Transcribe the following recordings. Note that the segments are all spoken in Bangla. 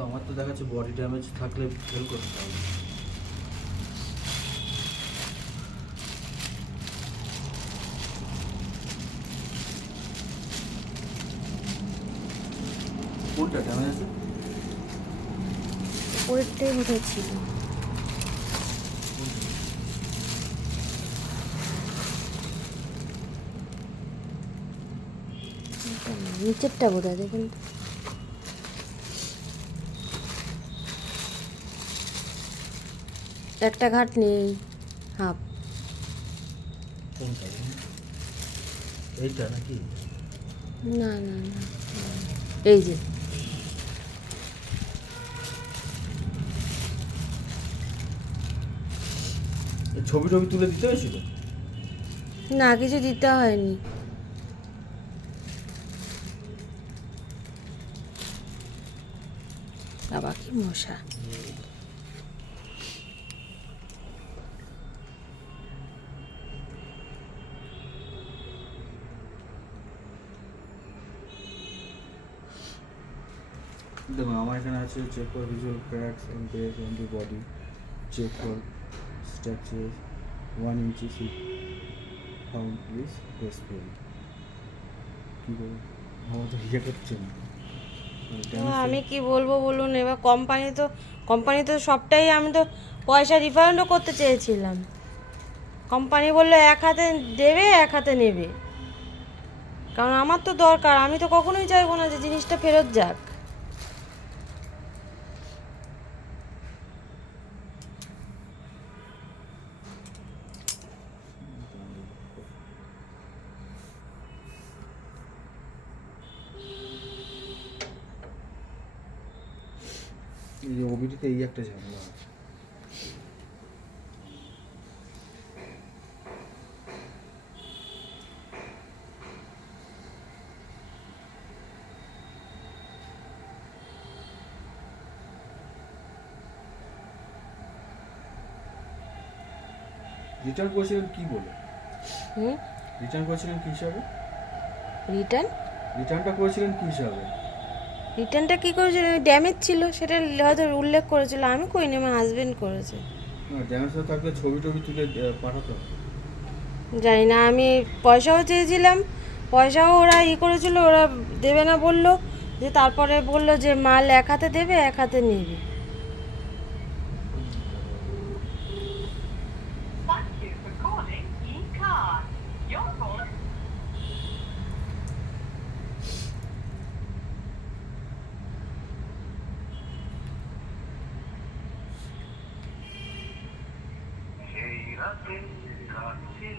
কিন্তু আমার তো দেখাচ্ছে বডি ড্যামেজ থাকলে ফেল করতে হবে কোনটা ড্যামেজ আছে? উপরেরটাই বোধহয় ছিল। নিচেরটা বোধ হয় দেখুন। একটা ঘাট নেই। হাফ এইটা নাকি? না না না এই যে। ছবি টবি তুলে দিতে হয়েছিল? না কিছু দিতে হয়নি। বাবা কি মশা। দেখুন আমার এখানে আছে check for visual cracks on the body check for structure one inch seat found please pen কী করব আমার তো ইয়ে করছে না। আমি কি বলব বলুন? এবার কোম্পানি তো কোম্পানি তো সবটাই আমি তো পয়সা রিফান্ডও করতে চেয়েছিলাম। কোম্পানি বলল এক হাতে দেবে এক হাতে নেবে। কারণ আমার তো দরকার। আমি তো কখনোই চাইব না যে জিনিসটা ফেরত যাক। এই যে ওবিটিতে এই একটা ঝামেলা রিটার্ন করেছিলেন কি বলে? হুম? রিটার্ন করেছিলেন কি হিসাবে? রিটার্ন রিটার্নটা করেছিলেন কি হিসাবে? রিটার্নটা কী করেছিল? ড্যামেজ ছিল সেটা হয়তো উল্লেখ করেছিল। আমি করিনি আমার হাজবেন্ড করেছে। না ড্যামেজ থাকলে ছবি টবি তুলে পাঠাতো। জানি না আমি পয়সাও চেয়েছিলাম। পয়সাও ওরা ই করেছিল ওরা দেবে না বলল। যে তারপরে বলল যে মাল এক হাতে দেবে এক হাতে নেবে।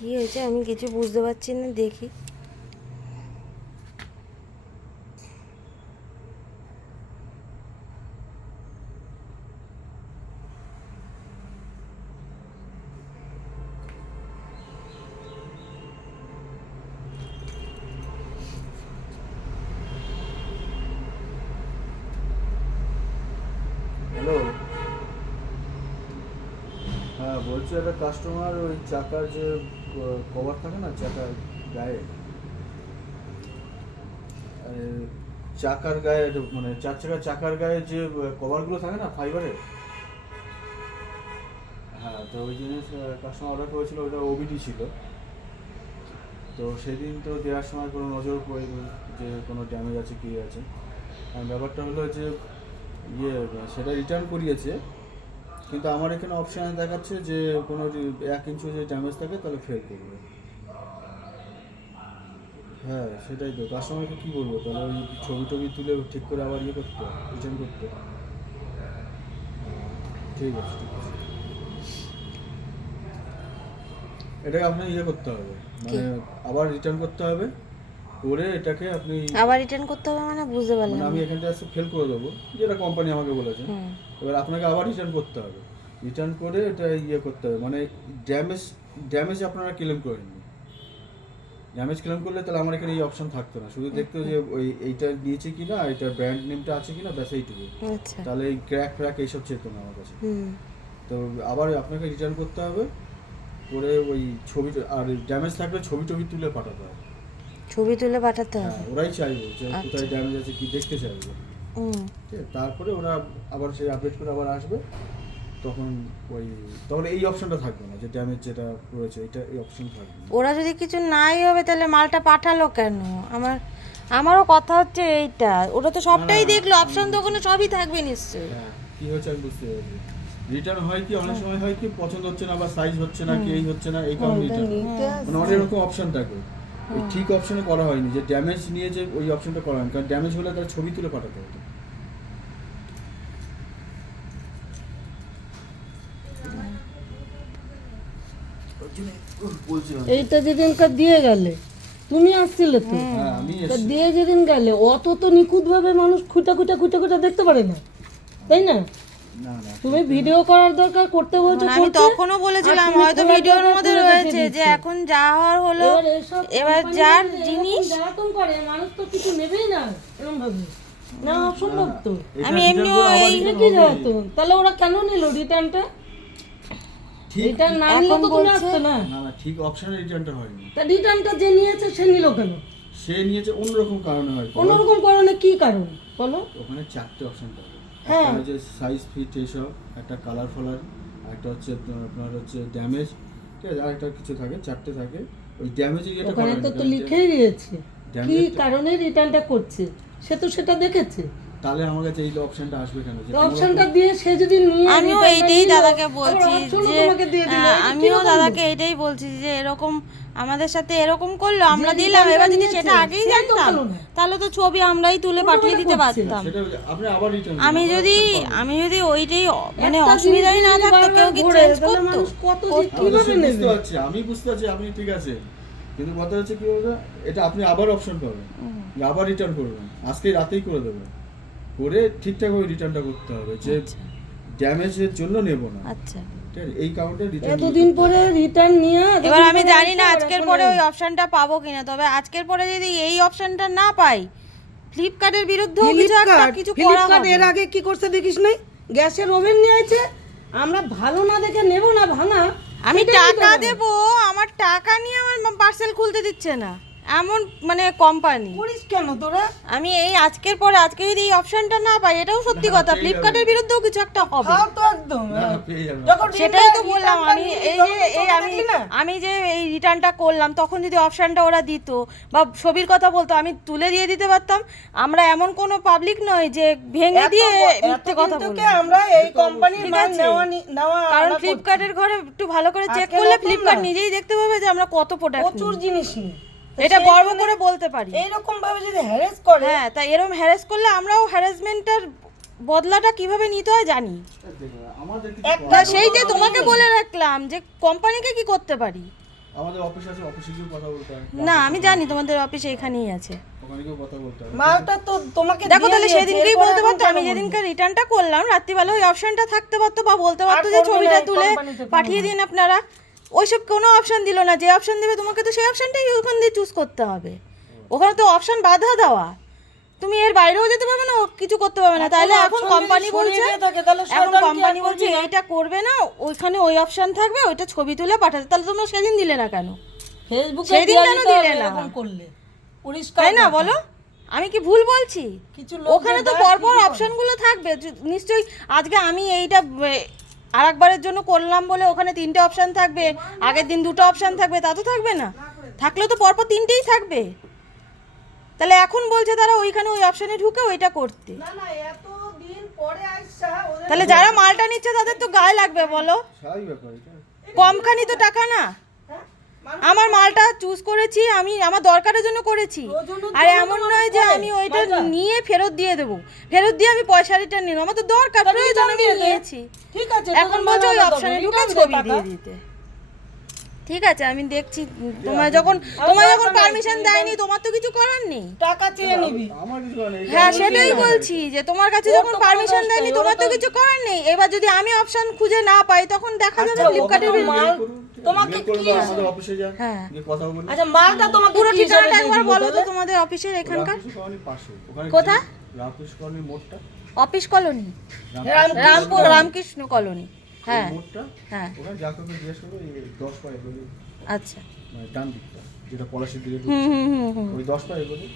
কি হয়েছে আমি কিছু বুঝতে পারছি না, দেখি। হ্যাঁ বলছি একটা কাস্টমার ওই চাকার যে কভার থাকে না, চাকার গায়ে। চাকার গায়ে মানে চার চাকার চাকার গায়ে যে কভারগুলো থাকে না ফাইবারের? হ্যাঁ তো ওই জিনিস কাস্টমার অর্ডার করেছিল ওটা ওবিডি ছিল। তো সেদিন তো দেওয়ার সময় কোনো নজর পড়েনি যে কোনো ড্যামেজ আছে কী আছে। ব্যাপারটা হলো যে ইয়ে সেটা রিটার্ন করিয়েছে। কিন্তু আমার এখানে অপশানে দেখাচ্ছে যে কোনো এক ইঞ্চি যদি ড্যামেজ থাকে তাহলে ফের করবে। হ্যাঁ সেটাই তো। কাস্টমারকে কী বলব? তাহলে ওই ছবি টবি তুলে ঠিক করে আবার ইয়ে করতে রিটার্ন করতে ঠিক আছে ঠিক আছে। এটাকে আপনার ইয়ে করতে হবে মানে আবার রিটার্ন করতে হবে। করে এটাকে আপনি আবার রিটার্ন করতে হবে মানে বুঝতে মানে পারলাম আমি না। এখানটা এসে ফেল করে দেবো যেটা কোম্পানি আমাকে বলেছে। এবার আপনাকে আবার রিটার্ন করতে হবে। রিটার্ন করে এটা ইয়ে করতে হবে মানে ড্যামেজ ড্যামেজ আপনারা ক্লেম করেননি ড্যামেজ ক্লেম করলে তাহলে আমার এখানে এই অপশন থাকতো না। শুধু দেখতো যে ওই এইটা নিয়েছে কি না এটা ব্র্যান্ড নেমটা আছে কি না ব্যাস এইটুকু আচ্ছা। তাহলে এই ক্র্যাক ফ্র্যাক এইসব চেত না আমার কাছে। হুম। তো আবার আপনাকে রিটার্ন করতে হবে করে ওই ছবি আর ড্যামেজ থাকলে ছবি টবি তুলে পাঠাতে হবে। ছবি তুলে পাঠাতে হ্যাঁ হবে। ওরাই চাইবে যে আচ্ছা। কোথায় ড্যামেজ আছে কি দেখতে চাইবে। হুম। ঠিক তারপরে ওরা আবার সেই আপডেট করে আবার আসবে। তখন ওই তখন এই অপশনটা থাকবে না যে ড্যামেজ যেটা রয়েছে এটা এই অপশন থাকবে ওরা যদি কিছু নাই হবে তাহলে মালটা পাঠালো কেন? আমার আমারও কথা হচ্ছে এইটা। ওরা তো সবটাই দেখল অপশন তো ওখানে সবই থাকবে নিশ্চয়ই। হ্যাঁ কি হচ্ছে আমি বুঝতে পারছি। রিটার্ন হয় কি অনেক সময় হয় কি পছন্দ হচ্ছে না বা সাইজ হচ্ছে না কি এই হচ্ছে না এই কারণে রিটার্ন মানে অনেক রকম অপশন থাকে। ঠিক অপশনে করা হয়নি যে ড্যামেজ নিয়ে যে ওই অপশনটা করা হয়নি কারণ ড্যামেজ হলে তার ছবি তুলে পাঠাতে হতো। এইটা যেদিনকার দিয়ে গেলে তুমি আসছিলে তো? হ্যাঁ। দিয়ে যেদিন গেলে অত তো নিখুঁত ভাবে মানুষ খুঁটা খুঁটা খুঁটা খুঁটা দেখতে পারে না। তাই না? তুমি ভিডিও করার দরকার করতে বলছো আমি তখনও বলেছিলাম হয়তো ভিডিওর মধ্যে রয়েছে যে এখন যা হওয়ার হলো এবার যার জিনিস এরকম করে মানুষ তো কিছু নেবেই না এরকম ভাবে না অসম্ভব তো। আমি এমনিও এই- কি। তাহলে ওরা কেন নিল রিটার্নটা রিটার্ন না নিলে তো তুমি আসতো না। না না ঠিক অপশনে রিটার্নটা হয়নি। তা রিটার্নটা যে নিয়েছে সে নিল কেন? সে নিয়েছে অন্যরকম কারণে হয়তো। অন্যরকম কারণে কি কারণ? বলো। ওখানে চারটে অপশন হ্যাঁ। একটা হচ্ছে সাইজ ফিট এসব একটা কালার ফালার একটা হচ্ছে আপনার- হচ্ছে ড্যামেজ ঠিক আছে? আর একটা কিছু থাকে চারটে থাকে। ওই ড্যামেজ ইয়েটা ওখানে তো লিখেই দিয়েছে। কি কারণে রিটার্নটা করছে? সে তো সেটা দেখেছে। তাহলে আমার কাছে এই অপশনটা আসবে কেন? যে অপশনটা দিয়ে সে যদি নিয়ে আমিও এইটাই দাদাকে বলছি যে এটা আমিও দাদাকে এইটাই বলছি যে এরকম আমাদের সাথে এরকম করল আমরা দিলাম এবার যদি সেটা আগেই জানতাম তাহলে তো ছবি আমরাই তুলে পাঠিয়ে দিতে। পারতাম। আপনি আবার রিটার্ন আমি যদি আমি যদি ওইটাই মানে অসুবিধাই না থাকতো কেউ কি চেঞ্জ করতো? কত কীভাবে বুঝতে নেবে? পারছি আমি বুঝতে পারছি আপনি ঠিক আছে কিন্তু কথা হচ্ছে কি বলতো এটা আপনি আবার অপশন পাবেন আবার রিটার্ন করবেন। আজকে রাতেই করে দেবেন। করে ঠিকঠাক ওই রিটার্নটা করতে হবে যে ড্যামেজের জন্য নেব না। আচ্ছা। এই কাউন্টে রিটার্ন এতদিন পরে রিটার্ন নিয়ে এবার আমি জানি না আজকের পরে ওই অপশনটা পাবো কিনা তবে আজকের পরে যদি এই অপশনটা না পাই ফ্লিপকার্টের বিরুদ্ধেও কিছু একটা কিছু করা হবে। এর আগে কি করছে দেখিস নাই গ্যাসের ওভেন নিয়ে আছে আমরা ভালো না দেখে নেব না ভাঙা আমি টাকা। দেব আমার টাকা নিয়ে আমার পার্সেল খুলতে দিচ্ছে না। এমন মানে কোম্পানি করিস কেন তোরা? আমি এই আজকের পরে আজকে যদি এই অপশনটা না পাই এটাও সত্যি কথা ফ্লিপকার্টের বিরুদ্ধেও কিছু একটা হবে। খাও তো একদম। যখন সেটাই তো বললাম আমি এই যে এই আমি না? আমি যে এই রিটার্নটা করলাম তখন যদি অপশনটা ওরা দিত বা ছবির কথা বলতো আমি তুলে দিয়ে দিতে পারতাম। আমরা এমন কোনো পাবলিক নয় যে ভেঙে দিয়ে মিথ্যে কথা কিন্তু আমরা এই কোম্পানির মাল নেওয়া নেওয়া কারণ ফ্লিপকার্টের ঘরে একটু ভালো করে চেক করলে ফ্লিপকার্ট নিজেই দেখতে পাবে যে আমরা কত প্রোডাক্ট প্রচুর জিনিস নিই। এটা সেই গর্ব করে বলতে পারি। এইরকম ভাবে যদি হ্যারেস করে হ্যাঁ তাই এরকম হ্যারাস করলে আমরাও হ্যারাসমেন্টের বদলাটা কীভাবে নিতে হয় জানি। একটা তা করার নেই। তোমাকে বলে রাখলাম যে কোম্পানিকে কি করতে পারি? আমাদের অফিস আছে অফিসে গিয়েও কথা বলতে হয়। না আমি জানি তোমাদের অফিস এখানেই আছে। ওখানে গিয়েও কথা বলতে হয়। মালটা তো তোমাকে দেখো তাহলে সেদিনকেই বলতে পারতো আমি যেদিনকে রিটার্নটা করলাম রাত্রিবেলা ওই অপশনটা থাকতে পারতো বা বলতে পারতো যে ছবিটা তুলে পাঠিয়ে দিন আপনারা। ওইসব কোনো অপশন দিল না। যে অপশন দেবে তোমাকে তো সেই অপশনটাই ওখান দিয়ে চুজ করতে হবে। ওখানে তো অপশন বাধা দেওয়া। তুমি এর বাইরেও যেতে পারবে না কিছু করতে পারবে না। তাহলে এখন কোম্পানি বলছে এখন কোম্পানি বলছে এইটা করবে না ওইখানে ওই অপশন থাকবে ওইটা ছবি তুলে পাঠাতে। তাহলে তোমরা সেদিন দিলে না কেন? ফেসবুকে সেদিন কেন দিলে না? করলে। তাই না বলো? আমি কি ভুল বলছি? কিছু ওখানে তো পরপর অপশনগুলো থাকবে। নিশ্চয়ই আজকে আমি এইটা আর একবারের জন্য করলাম বলে ওখানে তিনটে অপশান থাকবে আগের দিন দুটো অপশান থাকবে তা তো থাকবে না। থাকলেও তো পরপর তিনটেই থাকবে। তাহলে এখন বলছে তারা ওইখানে ওই অপশানে ঢুকে ওইটা করতে। না না এত দিন পরে আইসা ওদের তাহলে যারা মালটা নিচ্ছে তাদের তো গায়ে লাগবে বলো। স্বাভাবিক ব্যাপার এটা। কমখানি তো টাকা না। হ্যাঁ? আমার মালটা চুজ করেছি আমি আমার দরকারের জন্য করেছি। আর এমন নয় যে আমি ওইটা নিয়ে ফেরত দিয়ে দেবো। ফেরত দিয়ে আমি পয়সা রিটার্ন নিলাম। আমার তো দরকার প্রয়োজন আমি নিয়েছি। ঠিক আছে এখন বলছো ওই অপশনে ঢুকে ছবি দিয়ে দিতে। ঠিক আছে আমি দেখছি। তোমার যখন তোমার যখন পারমিশন দেয়নি তোমার তো কিছু করার নেই। টাকা চেয়ে নিবি। আমার কিছু করার নেই। হ্যাঁ সেটাই বলছি যে তোমার কাছে যখন পারমিশন দেয়নি তোমার তো কিছু করার নেই। এবার যদি আমি অপশন খুঁজে না পাই তখন দেখা যাবে ফ্লিপকার্টে মাল তোমাকে কি আমাদের অফিসে যা হ্যাঁ। কথা বলি আচ্ছা মালটা তোমাকে পুরো ঠিকানাটা একবার বলো তো তোমাদের অফিসের এখানকার? যে- রামকৃষ্ণ কলোনির মোড়টা। Office colony. রামকৃষ্ণ কলোনি। হ্যাঁ হ্যাঁ। ওখানে যা কাউকে জিজ্ঞেস করবে এই দশ পা এগোলে আচ্ছা। মানে ডান দিকটা যেটা পলাশির দিকে হুম ঢুকছে। হুম হুম হুম। ওই দশ পা এগোলে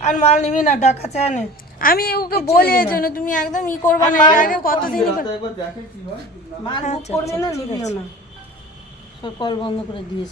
আর মাল নিবি না ডাকা চায় না। আমি ওকে বলি এর জন্য তুমি একদম ই করবে না এর আগে কতদিন একবার দেখে কি হয়। মাল বুক করবি না নিবিও না। সব কল বন্ধ করে দিয়েছে।